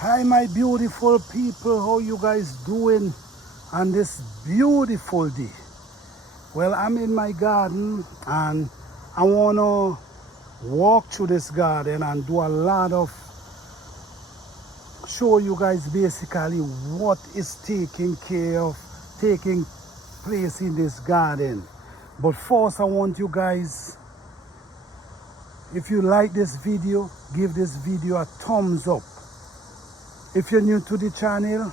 Hi my beautiful people, how you guys doing on this beautiful day? Well, I'm in my garden and I want to walk through this garden and do a lot of show you guys basically what is taking place in this garden. But first I want you guys, if you like this video, give this video a thumbs up. If you're new to the channel,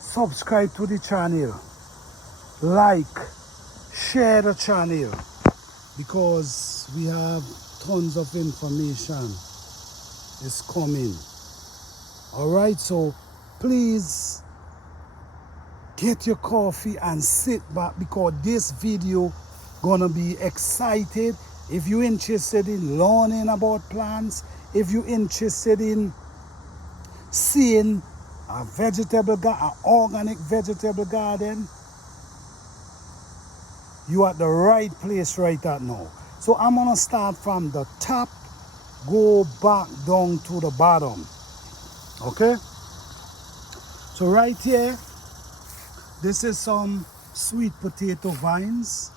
subscribe to the channel, like, share the channel, because we have tons of information is coming. Alright, so please get your coffee and sit back, because this video gonna be excited. If you're interested in learning about plants, if you're interested in seeing a vegetable garden, an organic vegetable garden, you are at the right place right at now. So I'm gonna start from the top, go back down to the bottom. Okay? So right here, this is some sweet potato vines.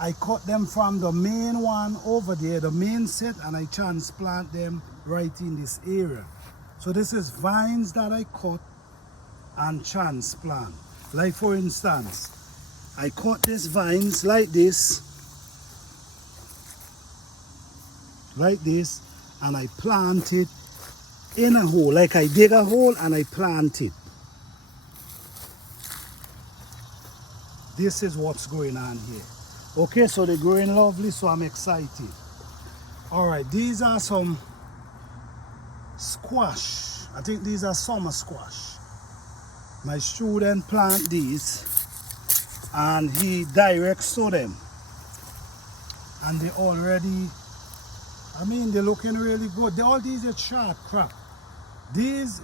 I cut them from the main one over there, the main set, and I transplant them right in this area. So this is vines that I cut and transplant. Like for instance, I cut these vines like this, and I plant it in a hole. Like I dig a hole and I plant it. This is what's going on here. Okay, so they're growing lovely, so I'm excited. All right, these are some squash. I think these are summer squash. My student plant these and he directs to them, and they already, I mean, they're looking really good. All these are chard crop. These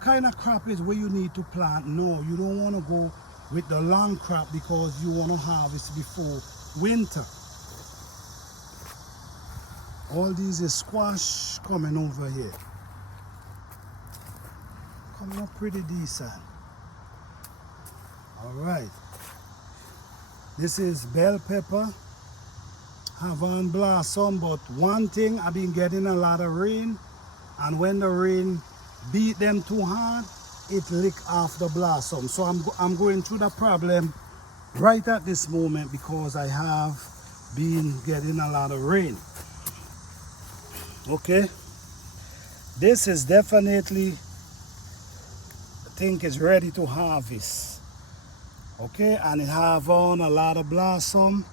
kind of crop is where you need to plant. No, you don't want to go with the long crop because you want to harvest before winter. All these is squash coming over here. Coming up pretty decent. Alright. This is bell pepper. Haven't blossomed, but one thing, I've been getting a lot of rain, and when the rain beat them too hard, it lick off the blossom. So I'm going through the problem right at this moment because I have been getting a lot of rain. Okay, this is definitely, I think it's ready to harvest. Okay, and it have on a lot of blossom.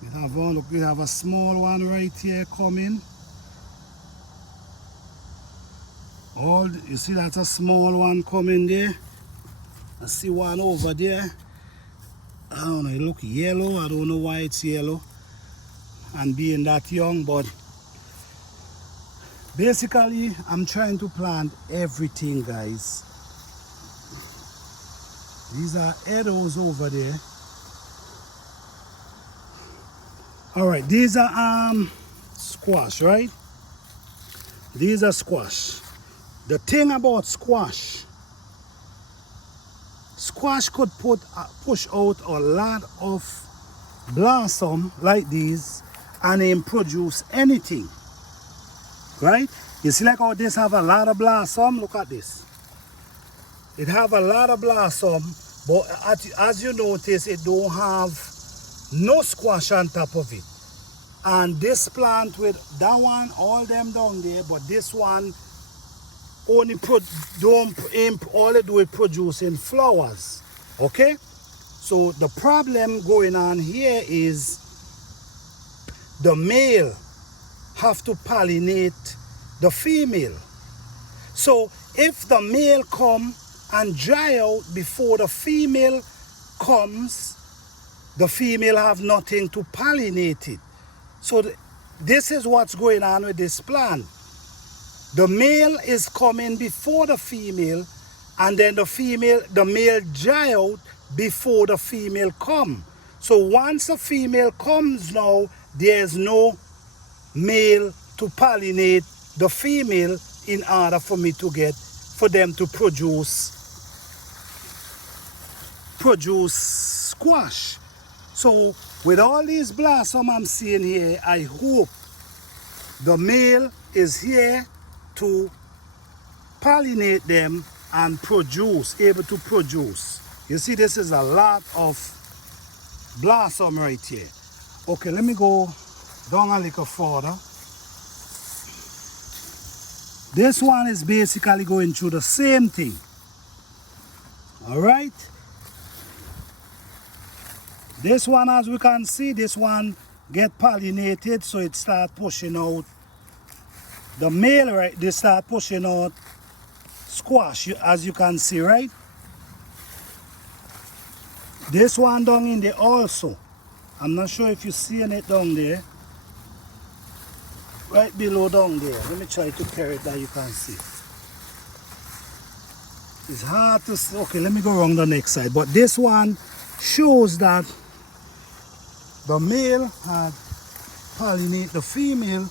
We have a small one right here coming. You see that's a small one coming there. I see one over there. I don't know, it look yellow. I don't know why it's yellow and being that young, but basically I'm trying to plant everything, guys. These are arrows over there. All right, these are squash, right? These are squash. The thing about squash could push out a lot of blossom like these and then produce anything, right? You see like how this have a lot of blossom. Look at this. It have a lot of blossom, but as you notice, it don't have no squash on top of it. And this plant with that one, all them down there, but this one only all they do is producing flowers. Okay, so the problem going on here is the male have to pollinate the female. So if the male come and dry out before the female comes, the female have nothing to pollinate it. So this is what's going on with this plant. The male is coming before the female, and then the male dry out before the female come. So once a female comes now, there's no male to pollinate the female in order for me to get, for them to produce squash. So with all these blossom I'm seeing here, I hope the male is here to pollinate them and produce, able to produce. You see, this is a lot of blossom right here. Okay, let me go down a little further. This one is basically going through the same thing. All right. This one, as we can see, this one get pollinated, so it start pushing out the male, right? They start pushing out squash, as you can see, right? This one down in there also. I'm not sure if you're seeing it down there. Right below down there. Let me try to carry it that you can see. It's hard to see. Okay, let me go around the next side. But this one shows that the male had pollinated the female.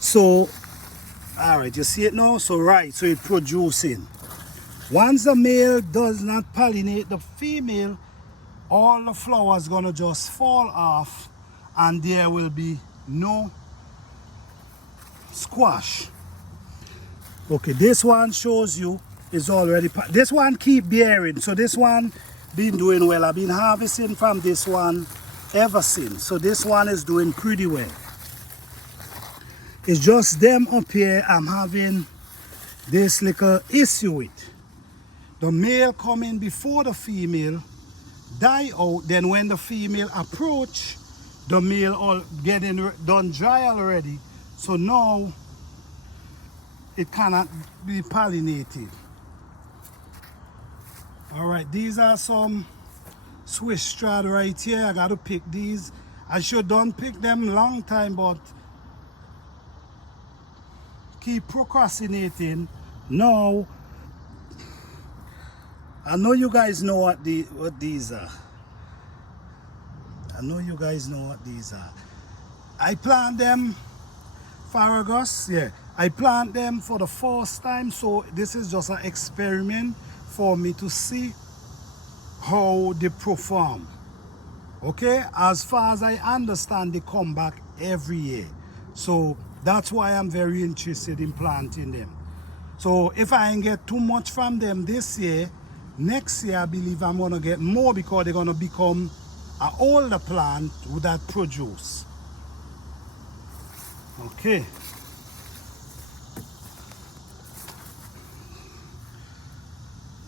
So, all right, you see it now? So, right, so it's producing. Once the male does not pollinate the female, all the flowers gonna just fall off and there will be no squash. Okay, this one shows you is already, this one keep bearing. So this one been doing well. I've been harvesting from this one ever since. So this one is doing pretty well. It's just them up here I'm having this little issue with. The male coming before the female die out, then when the female approach, the male all getting done dry already. So now it cannot be pollinated. All right, these are some Swiss chard right here. I got to pick these. I should don't pick them long time, but keep procrastinating. Now, I know you guys know what these are. I know you guys know what these are. I plant them, Asparagus, yeah. I plant them for the first time, so this is just an experiment for me to see how they perform. Okay, as far as I understand, they come back every year. So that's why I'm very interested in planting them. So if I ain't get too much from them this year, next year I believe I'm gonna get more because they're gonna become an older plant that produce. Okay.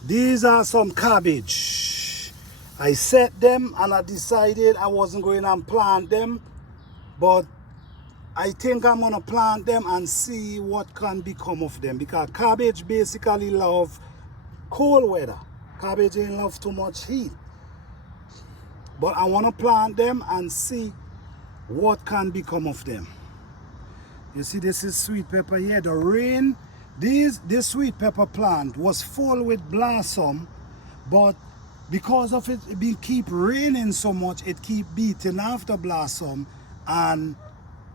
These are some cabbage. I set them and I decided I wasn't going to plant them, but I think I'm going to plant them and see what can become of them, because cabbage basically love cold weather. Cabbage ain't love too much heat. But I want to plant them and see what can become of them. You see, this is sweet pepper here. The rain, this sweet pepper plant was full with blossom, but because of it keep raining so much, it keep beating off the blossom, and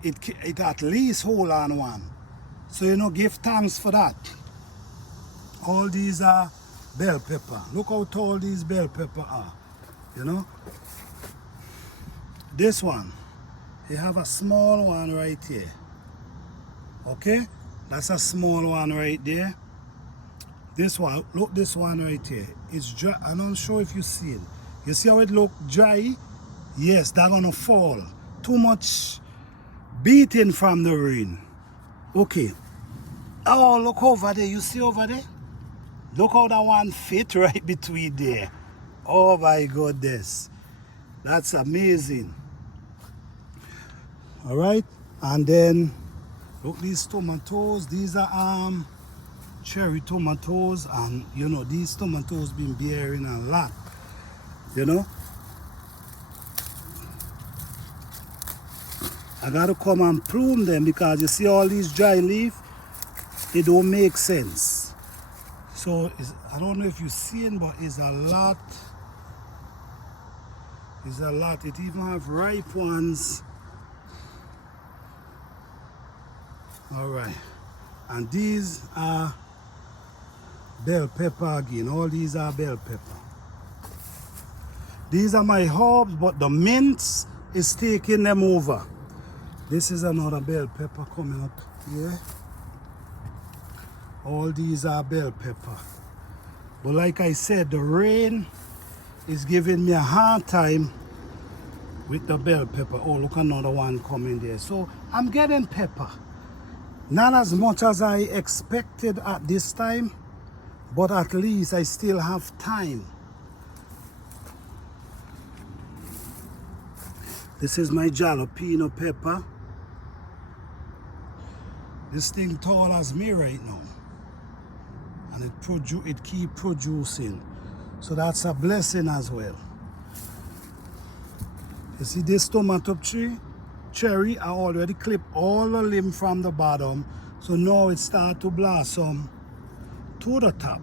it at least hold on one. So, you know, give thanks for that. All these are bell pepper. Look how tall these bell pepper are, you know. This one, you have a small one right here. Okay, that's a small one right there. This one, look, this one right here, it's dry. I'm not sure if you see it. You see how it look dry? Yes, that's gonna fall. Too much beating from the rain. Okay. Oh, look over there. You see over there? Look how that one fit right between there. Oh my goodness, that's amazing. All right, and then look, these tomatoes. These are cherry tomatoes, and you know, these tomatoes been bearing a lot, you know. I gotta come and prune them because you see all these dry leaf, it don't make sense. So I don't know if you're seeing, but it's a lot. It's a lot. It even have ripe ones. All right. And these are bell pepper again. All these are bell pepper. These are my herbs, but the mints is taking them over. This is another bell pepper coming up here. All these are bell pepper. But like I said, the rain is giving me a hard time with the bell pepper. Oh, look, another one coming there. So I'm getting pepper. Not as much as I expected at this time, but at least I still have time. This is my jalapeno pepper. This thing tall as me right now. And it keep producing. So that's a blessing as well. You see this tomato cherry, I already clipped all the limb from the bottom. So now it starts to blossom to the top.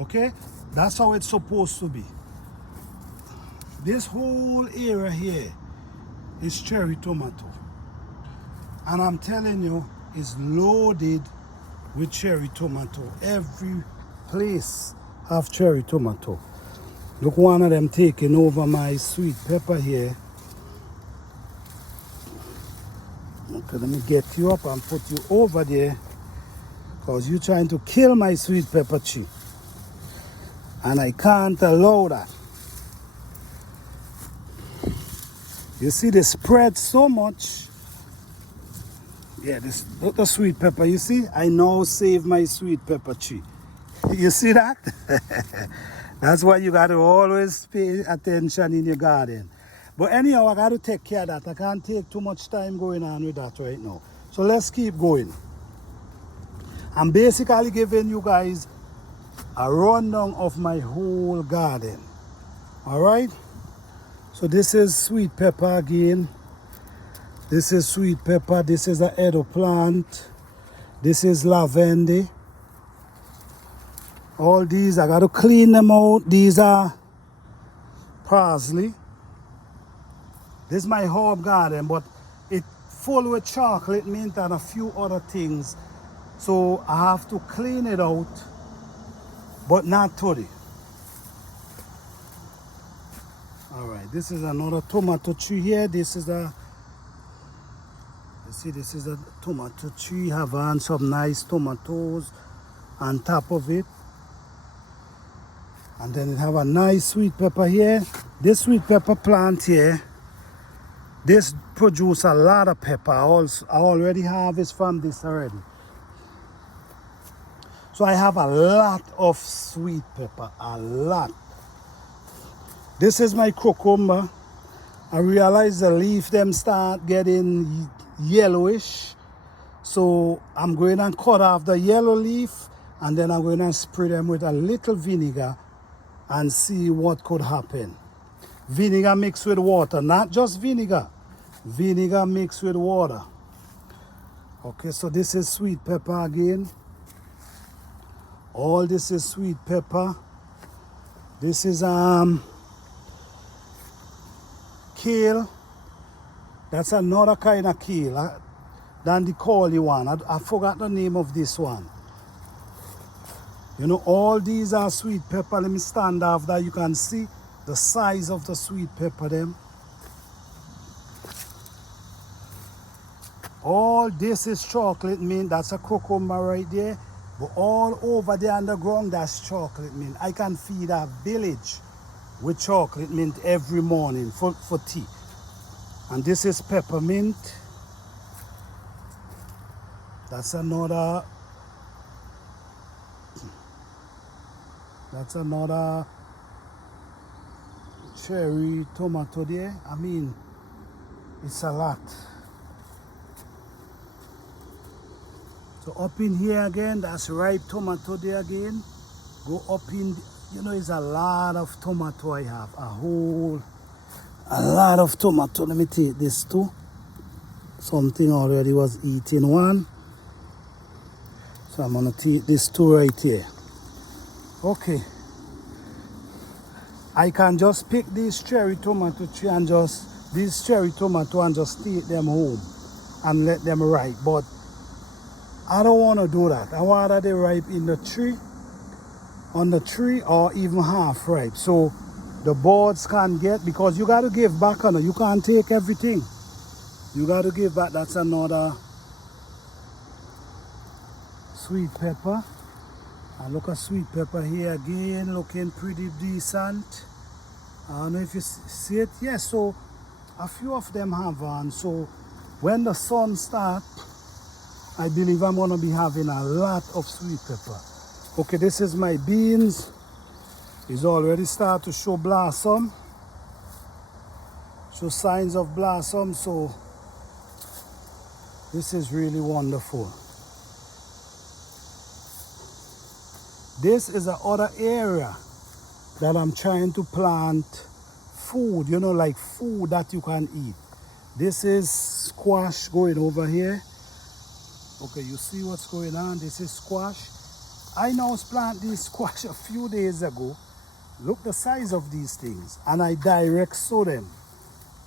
Okay? That's how it's supposed to be. This whole area here is cherry tomato. And I'm telling you, it's loaded with cherry tomato. Every place have cherry tomato. Look, one of them taking over my sweet pepper here. Okay, let me get you up and put you over there, because you're trying to kill my sweet pepper tree. And I can't allow that. You see, they spread so much. Yeah, this look the sweet pepper. You see, I now save my sweet pepper tree. You see that? That's why you got to always pay attention in your garden. But anyhow, I got to take care of that. I can't take too much time going on with that right now. So let's keep going. I'm basically giving you guys a rundown of my whole garden. All right? So this is sweet pepper again. This is sweet pepper. This is an eggplant. This is lavender. All these, I got to clean them out. These are parsley. This is my herb garden, but it's full with chocolate mint and a few other things. So I have to clean it out, but not today. All right, this is another tomato tree here. This is a, you see, this is a tomato tree. Having some nice tomatoes on top of it. And then it have a nice sweet pepper here. This sweet pepper plant here, this produce a lot of pepper. I already harvest from this already. So I have a lot of sweet pepper, a lot. This is my cucumber. I realize the leaf them start getting yellowish. So I'm going to cut off the yellow leaf, and then I'm going to spray them with a little vinegar and see what could happen. Vinegar mixed with water, not just vinegar. Vinegar mixed with water. Okay, so this is sweet pepper again. All this is sweet pepper. This is kale. That's another kind of kale than the curly one. I forgot the name of this one. You know, all these are sweet pepper. Let me stand off that you can see the size of the sweet pepper them. All this is chocolate mint. That's a cucumber right there. But all over there on the ground, that's chocolate mint. I can feed a village with chocolate mint every morning for tea. And this is peppermint. That's another cherry tomato there. I mean, it's a lot. So up in here again, that's ripe tomato there again. Go up in, you know, it's a lot of tomato I have. A lot of tomato. Let me take this too. Something already was eating one. So I'm gonna take this two right here. Okay. I can just pick these cherry tomato tree and just take them home. and let them ripe. But I don't want to do that. I want that they ripe in the tree, on the tree, or even half ripe. So the birds can get, because you got to give back on it. You can't take everything. You got to give back. That's another sweet pepper. And look at sweet pepper here again, looking pretty decent. I don't know if you see it. Yes, so a few of them have on. So when the sun starts, I believe I'm going to be having a lot of sweet pepper. Okay, this is my beans. It's already started to show blossom. Show signs of blossom. So this is really wonderful. This is the other area that I'm trying to plant food, you know, like food that you can eat. This is squash going over here. Okay, you see what's going on? This is squash. I now plant this squash a few days ago. Look the size of these things. And I direct sow them.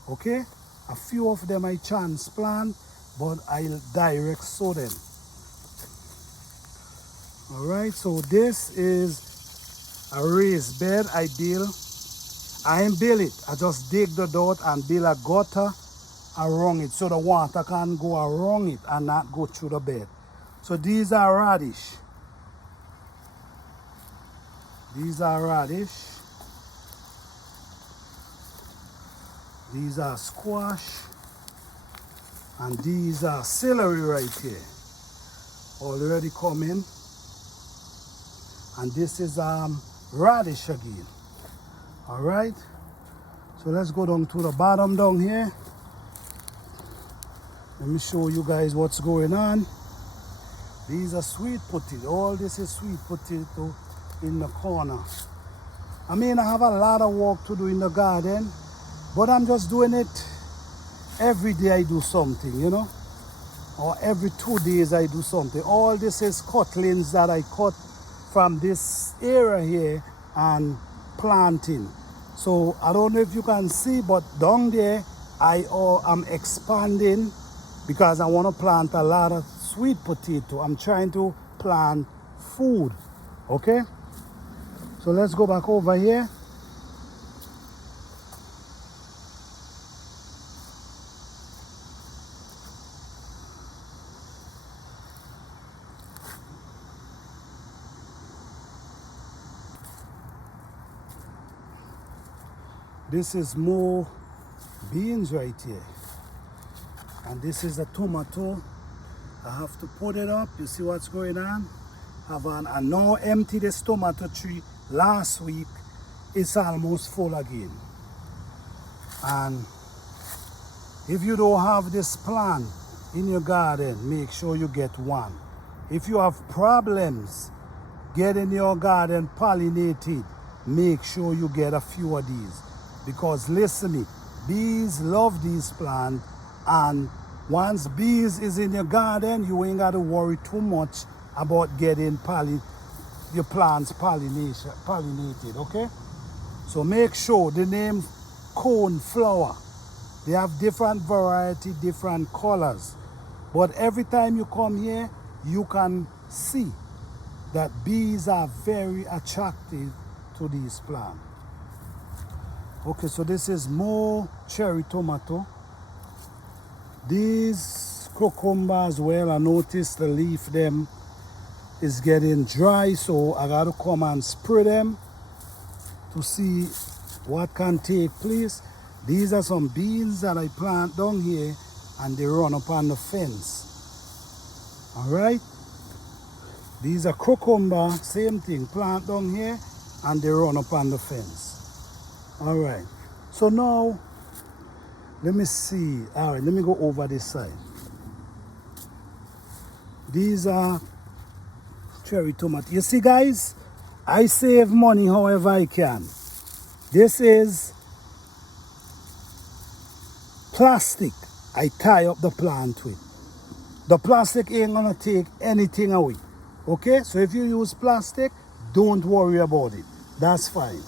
Okay? A few of them I transplant, but I'll direct sow them. Alright, so this is a raised bed I build. I ain't build it. I just dig the dirt and build a gutter around it so the water can go around it and not go through the bed. So these are radish. These are radish. These are squash. And these are celery right here. Already coming. And this is radish again. Alright. So let's go down to the bottom down here. Let me show you guys what's going on. These are sweet potato. All this is sweet potato in the corner. I mean, I have a lot of work to do in the garden, but I'm just doing it every day. I do something, you know, or every 2 days I do something. All this is cutlings that I cut from this area here and planting. So I don't know if you can see, but down there I am expanding because I want to plant a lot of sweet potato. I'm trying to plant food. Okay, so let's go back over here. This is more beans right here. And this is a tomato. I have to put it up. You see what's going on? I now empty this tomato tree last week. It's almost full again. And if you don't have this plant in your garden, make sure you get one. If you have problems getting your garden pollinated, make sure you get a few of these. Because listen to me, bees love these plants, and once bees is in your garden, you ain't got to worry too much about getting your plants pollinated, okay? So make sure the name cone flower. They have different variety, different colors. But every time you come here, you can see that bees are very attractive to these plants. Okay, so this is more cherry tomato. These cucumber as well, I noticed the leaf them is getting dry, so I gotta come and spray them to see what can take place. These are some beans that I plant down here and they run up on the fence. Alright? These are cucumber, same thing, plant down here and they run up on the fence. Alright, so now let me see. Alright, let me go over this side. These are cherry tomato. You see, guys, I save money however I can. This is plastic I tie up the plant with. The plastic ain't gonna take anything away. Okay, so if you use plastic, don't worry about it. That's fine.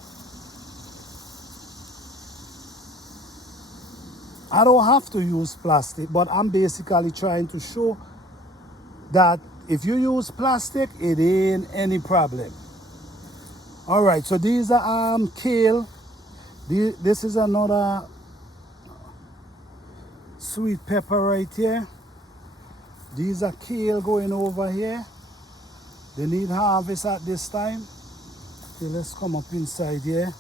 I don't have to use plastic, but I'm basically trying to show that if you use plastic, it ain't any problem. All right, so these are kale. This is another sweet pepper right here. These are kale going over here. They need harvest at this time. Okay, let's come up inside here.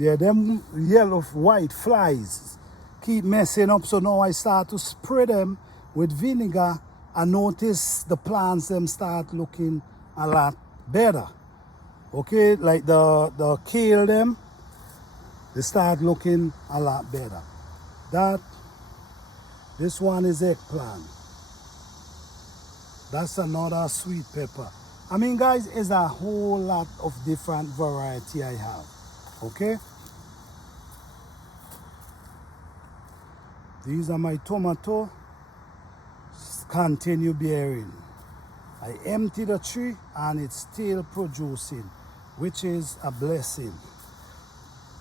Yeah, them yellow white flies keep messing up, so now I start to spray them with vinegar and notice the plants them start looking a lot better. Okay, like the kale them, they start looking a lot better. This one is eggplant. That's another sweet pepper. I mean, guys, it's a whole lot of different variety I have. Okay? These are my tomato. Continue bearing. I empty the tree and it's still producing, which is a blessing.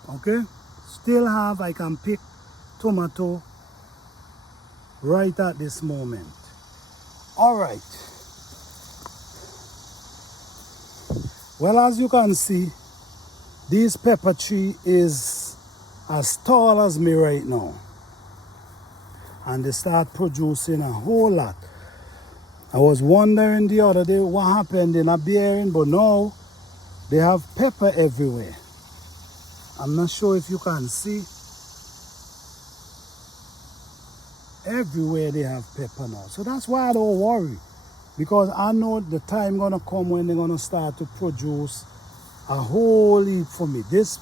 Okay? Still have, I can pick tomato right at this moment. All right. Well, as you can see, this pepper tree is as tall as me right now. And they start producing a whole lot. I was wondering the other day what happened in a bearing, but now they have pepper everywhere. I'm not sure if you can see. Everywhere they have pepper now. So that's why I don't worry. Because I know the time gonna come when they're gonna start to produce a whole heap for me. This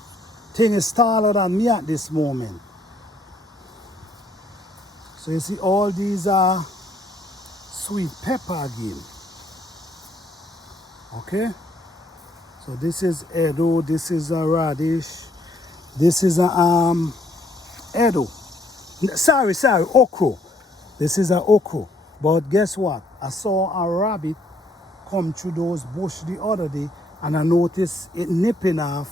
thing is taller than me at this moment. So you see all these are sweet pepper again. Okay? So this is Edo, this is a radish, this is a Edo. Sorry, okra. This is an okra. But guess what? I saw a rabbit come through those bush the other day and I noticed it nipping off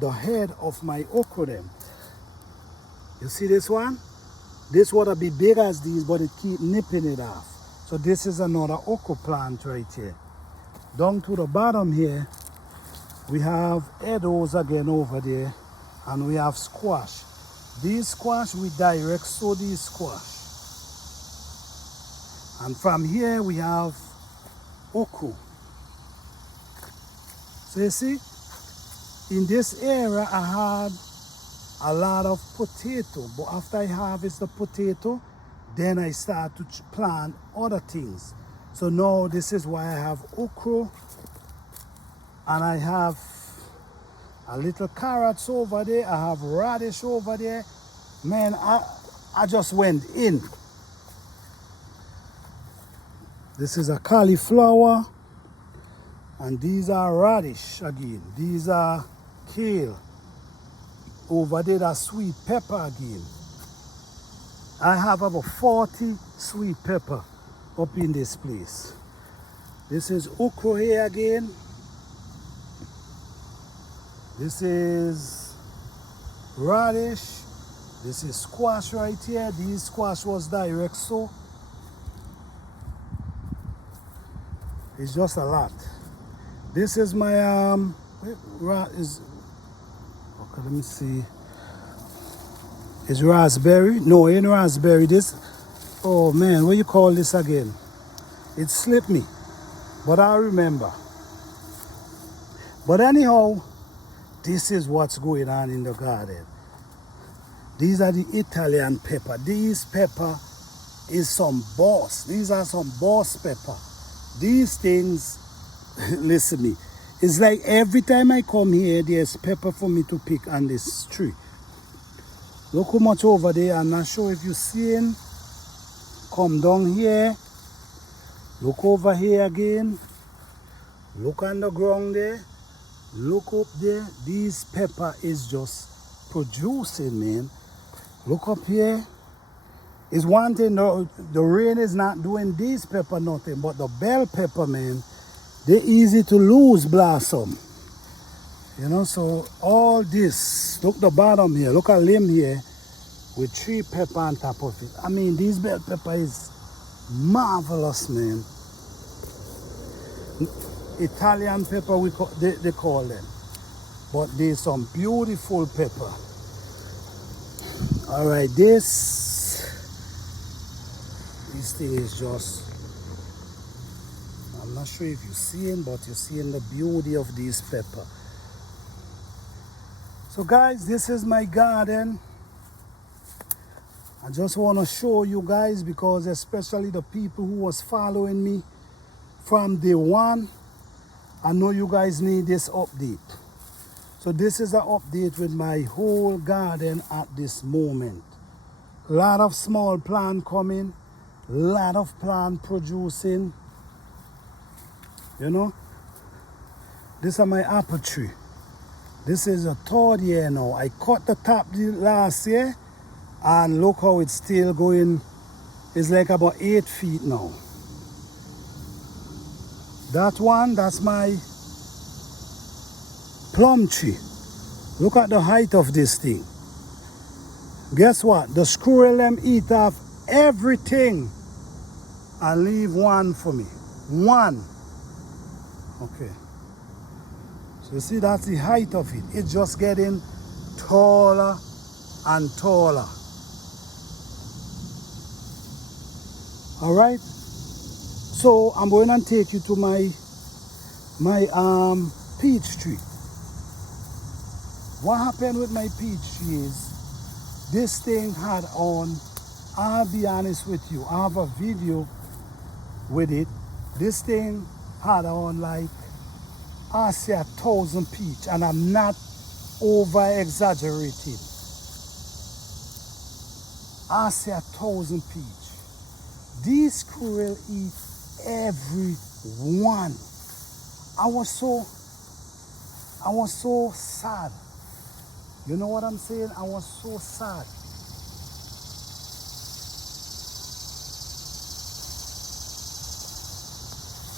the head of my okra them. You see this one? This would be big as these, but it keep nipping it off. So this is another okra plant right here. Down to the bottom here, we have Edos again over there, and we have squash. These squash, we direct sow these squash. And from here, we have okra. So you see, in this area, I had a lot of potato. But after I harvest the potato, then I start to plant other things. So now this is why I have okra. And I have a little carrots over there. I have radish over there. Man, I just went in. This is a cauliflower. And these are radish again. These are kale. Over there, that's sweet pepper again. I have about 40 sweet pepper up in this place. This is okra here again. This is radish. This is squash right here. These squash was direct sow. It's just a lot. This is my okay, let me see. It's raspberry. No, it ain't raspberry. This. Oh man, what you call this again? It slipped me, but I remember. But anyhow, this is what's going on in the garden. These are the Italian pepper. These pepper is some boss. These are some boss pepper. These things, listen me, it's like every time I come here, there's pepper for me to pick on this tree. Look how much over there. I'm not sure if you're seeing. Come down here. Look over here again. Look on the ground there. Look up there. This pepper is just producing, man. Look up here. It's one thing, the rain is not doing this pepper nothing, but the bell pepper, man, they're easy to lose blossom. You know, so all this, look the bottom here, look at limb here with 3 pepper on top of it. I mean, this bell pepper is marvelous, man. Italian pepper, they call them. But there's some beautiful pepper. All right, this thing is just, I'm not sure if you're seeing, but you're seeing the beauty of this pepper. So guys, this is my garden. I just want to show you guys, because especially the people who was following me from day one, I know you guys need this update. So this is an update with my whole garden at this moment. A lot of small plant coming, a lot of plant producing. You know, this is my apple tree. This is a 3rd year now. I cut the top last year, and look how it's still going. It's like about 8 feet now. That one, that's my plum tree. Look at the height of this thing. Guess what? The squirrel them eat off everything and leave one for me. One. Okay. So you see, that's the height of it. It's just getting taller and taller. All right. So I'm going to take you to my peach tree. What happened with my peach tree is this thing had on, I'll be honest with you, I have a video with it. This thing had on like, I say 1,000 peach, and I'm not over exaggerating. I say 1,000 peach. These squirrels eat every one. I was so sad. You know what I'm saying? I was so sad.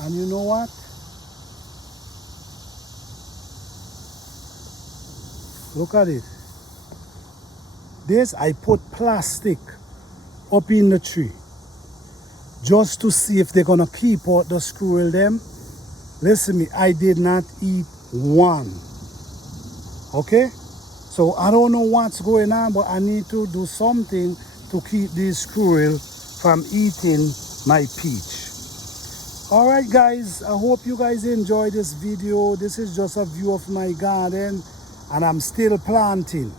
And you know what? Look at it. This, I put plastic up in the tree just to see if they're gonna keep out the squirrel them. Listen to me, I did not eat one. Okay? So I don't know what's going on, but I need to do something to keep these squirrels from eating my peach. All right, guys, I hope you guys enjoy this video. This is just a view of my garden, and I'm still planting.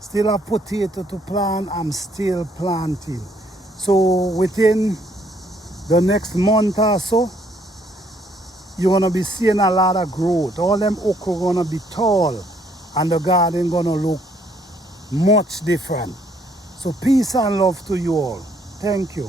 Still have potato to plant, I'm still planting. So within the next month or so, you're gonna be seeing a lot of growth. All them okra gonna be tall, and the garden gonna look much different. So peace and love to you all. Thank you.